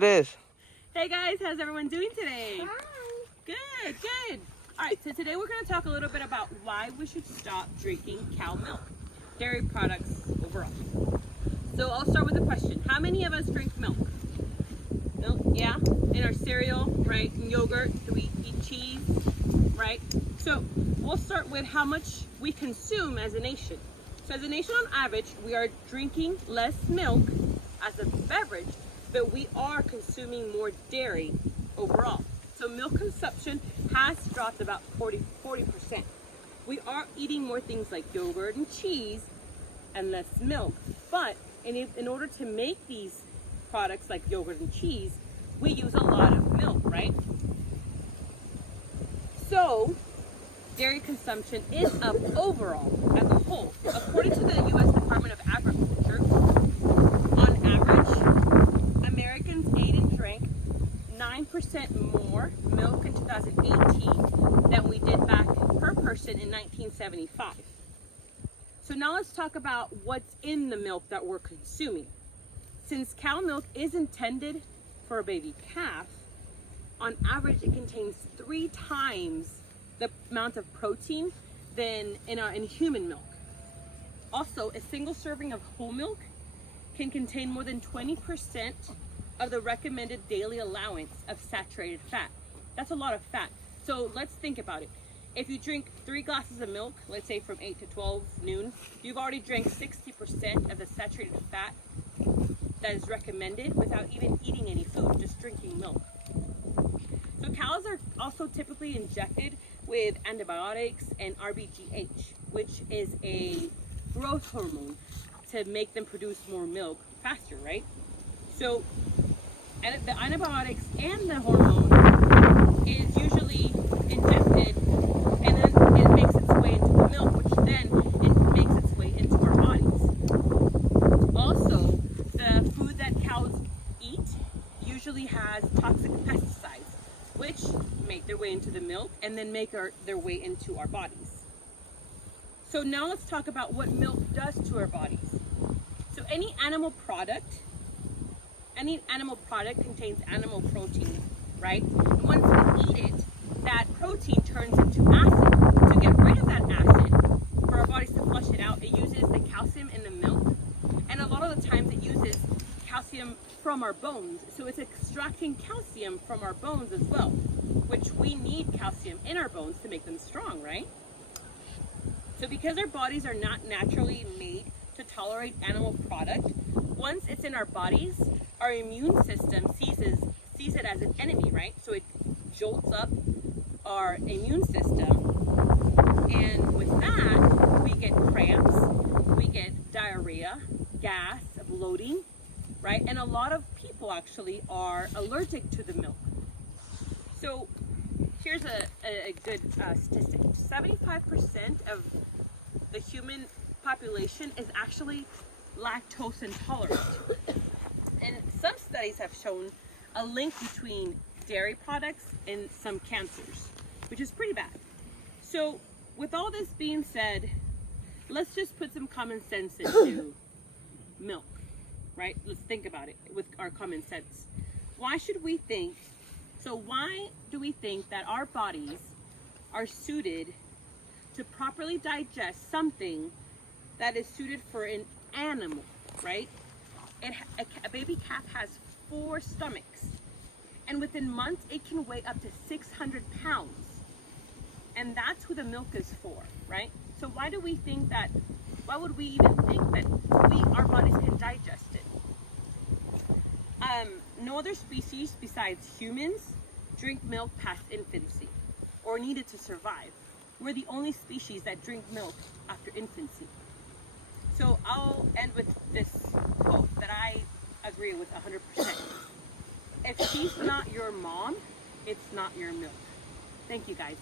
It is. Hey guys, how's everyone doing today? Hi. Good, good. All right, so today we're going to talk a little bit about why we should stop drinking cow milk, dairy products overall. So I'll start with a question. How many of us drink milk? Milk, yeah? In our cereal, right? In yogurt, do we eat cheese, right? So we'll start with how much we consume as a nation. So as a nation on average, we are drinking less milk as a beverage, but we are consuming more dairy overall. So milk consumption has dropped about 40%. We are eating more things like yogurt and cheese and less milk. But in order to make these products like yogurt and cheese, we use a lot of milk, right? So dairy consumption is up overall as a whole. According to the U.S. Department of Agriculture, on average, Americans ate and drank 9% more milk in 2018 than we did back per person in 1975. So now let's talk about what's in the milk that we're consuming. Since cow milk is intended for a baby calf, on average it contains 3 times the amount of protein than in human milk. Also, a single serving of whole milk can contain more than 20% of the recommended daily allowance of saturated fat. That's a lot of fat. So let's think about it. If you drink 3 glasses of milk, let's say from 8 to 12 noon, you've already drank 60% of the saturated fat that is recommended without even eating any food, just drinking milk. So cows are also typically injected with antibiotics and RBGH, which is a growth hormone to make them produce more milk faster, right? So and the antibiotics and the hormone is usually injected, and then it makes its way into the milk, which then it makes its way into our bodies. Also, the food that cows eat usually has toxic pesticides, which make their way into the milk and then make their way into our bodies. So now let's talk about what milk does to our bodies. So any animal product contains animal protein, right? And once we eat it, that protein turns into acid. To get rid of that acid, for our bodies to flush it out, it uses the calcium in the milk. And a lot of the times it uses calcium from our bones. So it's extracting calcium from our bones as well, which we need calcium in our bones to make them strong, right? So because our bodies are not naturally made to tolerate animal product, once it's in our bodies, our immune system sees it as an enemy, right? So it jolts up our immune system, and with that, we get cramps, we get diarrhea, gas, bloating, right? And a lot of people actually are allergic to the milk. So here's a good statistic. 75% of the human population is actually lactose intolerant. And some studies have shown a link between dairy products and some cancers, which is pretty bad. So with all this being said, let's just put some common sense into milk, right? Let's think about it with our common sense. Why do we think that our bodies are suited to properly digest something that is suited for an animal, right? A baby calf has 4 stomachs, and within months it can weigh up to 600 pounds, and that's who the milk is for, right? So why would we even think that our bodies can digest it? No other species besides humans drink milk past infancy or need it to survive. We're the only species that drink milk after infancy. So I'll end with this quote that I agree with 100%. If she's not your mom, it's not your milk. Thank you guys.